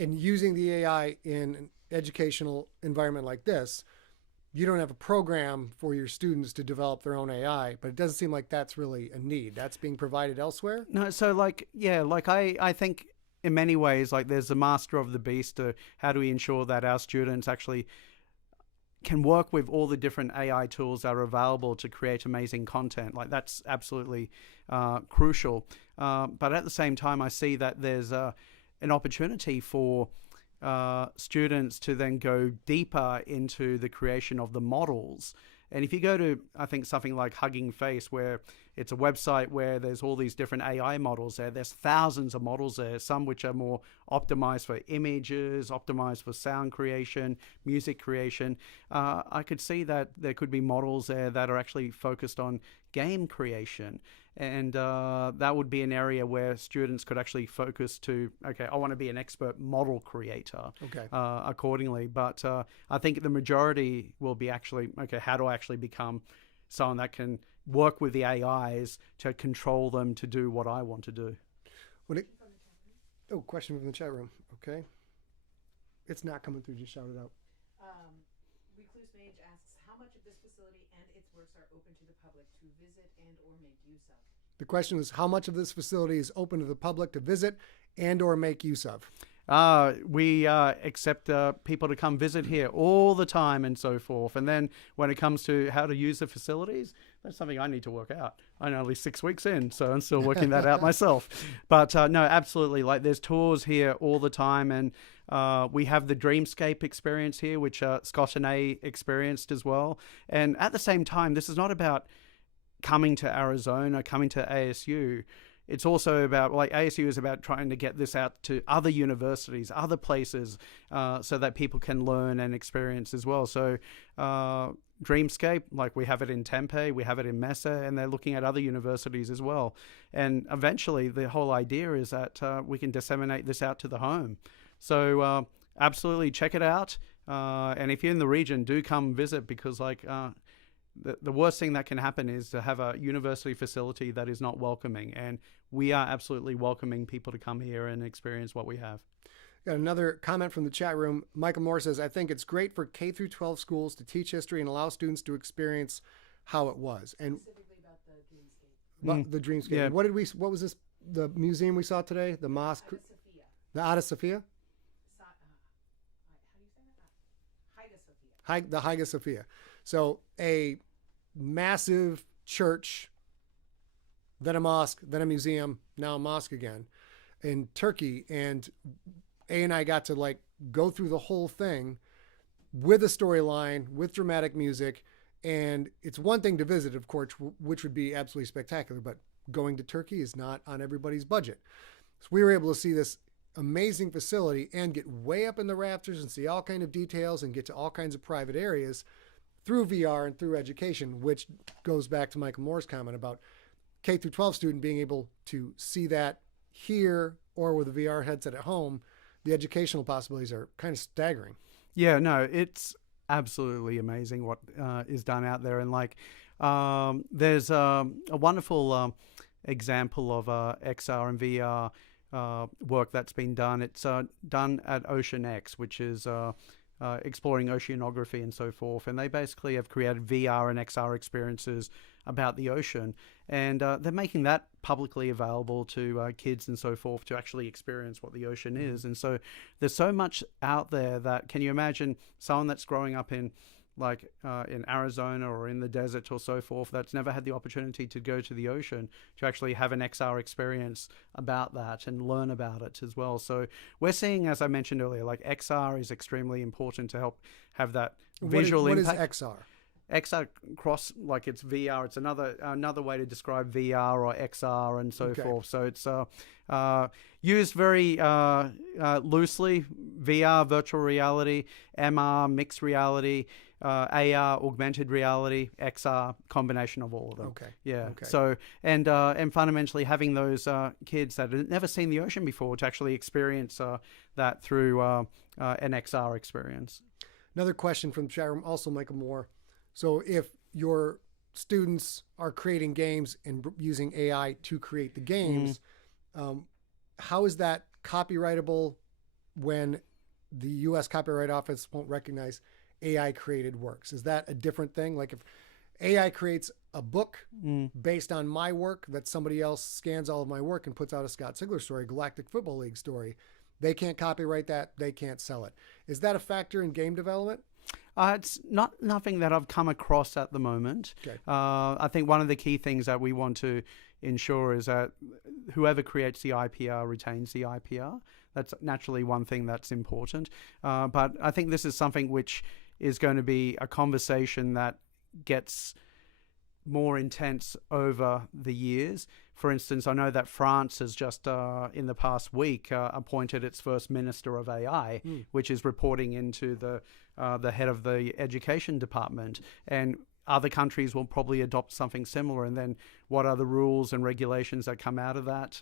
And using the AI in an educational environment like this, you don't have a program for your students to develop their own AI, but it doesn't seem like that's really a need. That's being provided elsewhere? No, so I think in many ways, like, there's the master of the beast. How do we ensure that our students actually can work with all the different AI tools that are available to create amazing content? Like, that's absolutely crucial. But at the same time, I see that there's an opportunity for students to then go deeper into the creation of the models. And if you go to, I think, something like Hugging Face, where it's a website where there's all these different AI models there's thousands of models there, some which are more optimized for images, optimized for sound creation, music creation. I could see that there could be models there that are actually focused on game creation. And that would be an area where students could actually focus to, okay, I want to be an expert model creator accordingly. But I think the majority will be actually, okay, how do I actually become someone that can work with the AIs to control them to do what I want to do? Oh, question from the chat room. Okay. It's not coming through. Just shout it out. Recluse Mage asks, how much of this facility and its works are open to the public to visit and or make use of? The question is, how much of this facility is open to the public to visit and or make use of? We accept people to come visit here all the time and so forth. And then when it comes to how to use the facilities, that's something I need to work out. I'm only 6 weeks in, so I'm still working that out myself. But no, absolutely. Like there's tours here all the time. And we have the Dreamscape experience here, which Scott and A experienced as well. And at the same time, this is not about coming to Arizona, coming to ASU. It's also about, like ASU is about trying to get this out to other universities, other places, so that people can learn and experience as well. So Dreamscape, like we have it in Tempe, we have it in Mesa, and they're looking at other universities as well. And eventually the whole idea is that we can disseminate this out to the home. So absolutely check it out. And if you're in the region, do come visit, because like the worst thing that can happen is to have a university facility that is not welcoming. And we are absolutely welcoming people to come here and experience what we have. Got another comment from the chat room. Michael Moore says, I think it's great for K through 12 schools to teach history and allow students to experience how it was. And Specifically about the Dreamscape. the Dreamscape. Yeah. What was this, the museum we saw today? The mosque? Hagia Sophia. The Hagia Sophia? How do you say that? Hagia Sophia. The Hagia Sophia. So a massive church, then a mosque, then a museum, now a mosque again in Turkey. And A and I got to like go through the whole thing with a storyline, with dramatic music. And it's one thing to visit, of course, which would be absolutely spectacular, but going to Turkey is not on everybody's budget. So we were able to see this amazing facility and get way up in the rafters and see all kinds of details and get to all kinds of private areas through VR and through education, which goes back to Michael Moore's comment about K through 12 student being able to see that here or with a VR headset at home. The educational possibilities are kind of staggering. Yeah, no, it's absolutely amazing what is done out there. And like there's a wonderful example of XR and VR work that's been done. It's done at Ocean X, which is exploring oceanography and so forth. And they basically have created VR and XR experiences about the ocean. And they're making that publicly available to kids and so forth to actually experience what the ocean is. And so there's so much out there that, can you imagine someone that's growing up in like in Arizona or in the desert or so forth, that's never had the opportunity to go to the ocean, to actually have an XR experience about that and learn about it as well. So we're seeing, as I mentioned earlier, like XR is extremely important to help have that visual impact. What is XR? XR cross, like it's VR. It's another way to describe VR or XR and so forth. So it's used very loosely. VR, virtual reality, MR, mixed reality, AR, augmented reality, XR, combination of all of them. Okay. Yeah. Okay. So and fundamentally having those kids that have never seen the ocean before to actually experience that through an XR experience. Another question from the chat room, also Michael Moore. So if your students are creating games and using AI to create the games, how is that copyrightable when the U.S. Copyright Office won't recognize AI created works? Is that a different thing? Like if AI creates a book based on my work that somebody else scans all of my work and puts out a Scott Sigler story, Galactic Football League story, they can't copyright that, they can't sell it. Is that a factor in game development? It's nothing that I've come across at the moment. Okay. I think one of the key things that we want to ensure is that whoever creates the IPR retains the IPR. That's naturally one thing that's important. But I think this is something which is going to be a conversation that gets more intense over the years. For instance, I know that France has just in the past week appointed its first minister of AI, which is reporting into the head of the education department. And other countries will probably adopt something similar. And then what are the rules and regulations that come out of that,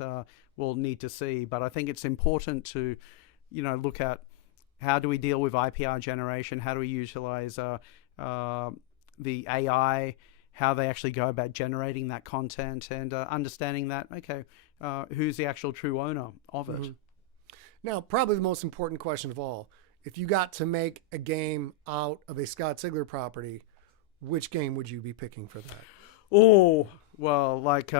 we'll need to see. But I think it's important to, look at how do we deal with IPR generation? How do we utilize the AI? How they actually go about generating that content and understanding that, okay, who's the actual true owner of it? Now, probably the most important question of all, if you got to make a game out of a Scott Sigler property, which game would you be picking for that? Oh, well, like,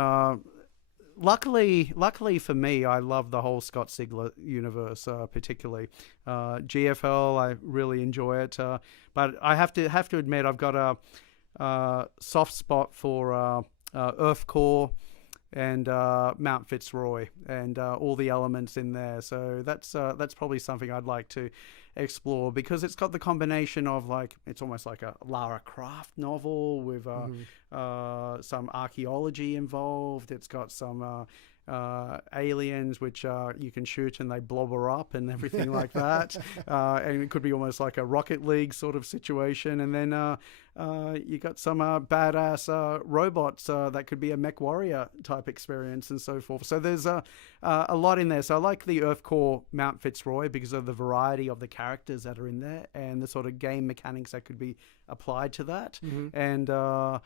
luckily for me, I love the whole Scott Sigler universe, particularly. GFL, I really enjoy it. But I have to admit, I've got a soft spot for Earth Core and Mount Fitzroy and all the elements in there. So that's probably something I'd like to explore, because it's got the combination of, like, it's almost like a Lara Croft novel with some archaeology involved. It's got some aliens which you can shoot and they blobber up and everything like that. And it could be almost like a Rocket League sort of situation. And then you got some badass robots that could be a mech warrior type experience and so forth. So there's a lot in there. So I like the Earth Core Mount Fitzroy because of the variety of the characters that are in there and the sort of game mechanics that could be applied to that. And so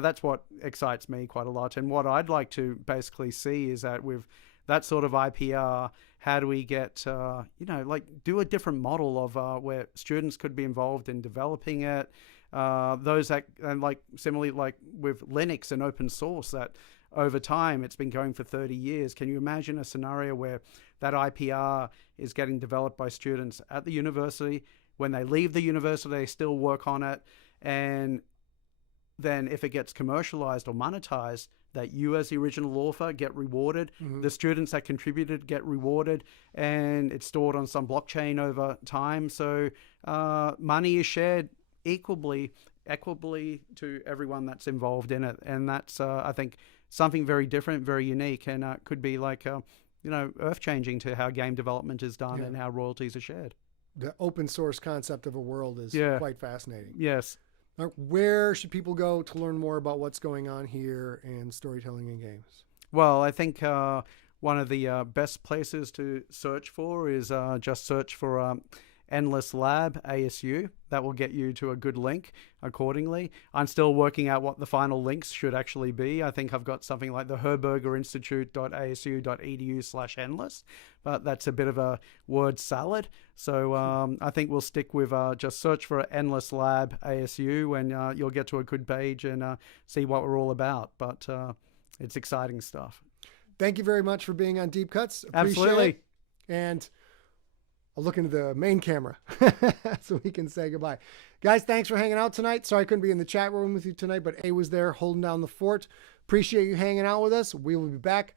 that's what excites me quite a lot. And what I'd like to basically see is that with that sort of IPR, how do we get, do a different model of where students could be involved in developing it. Those that, and like similarly, like with Linux and open source, that over time it's been going for 30 years. Can you imagine a scenario where that IPR is getting developed by students at the university? When they leave the university, they still work on it. And then if it gets commercialized or monetized, that you as the original author get rewarded, the students that contributed get rewarded, and it's stored on some blockchain over time. So money is shared equably to everyone that's involved in it. And that's, I think, something very different, very unique, and could be like, earth-changing to how game development is done and how royalties are shared. The open source concept of a world is quite fascinating. Yes. Where should people go to learn more about what's going on here and storytelling in games? Well, I think one of the best places to search for is just search for Endless Lab ASU. That will get you to a good link accordingly. I'm still working out what the final links should actually be. I think I've got something like the herbergerinstitute.asu.edu/endless, but that's a bit of a word salad. So I think we'll stick with just search for Endless Lab ASU, and you'll get to a good page and see what we're all about. But it's exciting stuff. Thank you very much for being on Deep Cuts. Appreciate Absolutely. it. And I'll look into the main camera so we can say goodbye. Guys, thanks for hanging out tonight. Sorry I couldn't be in the chat room with you tonight, but A was there holding down the fort. Appreciate you hanging out with us. We will be back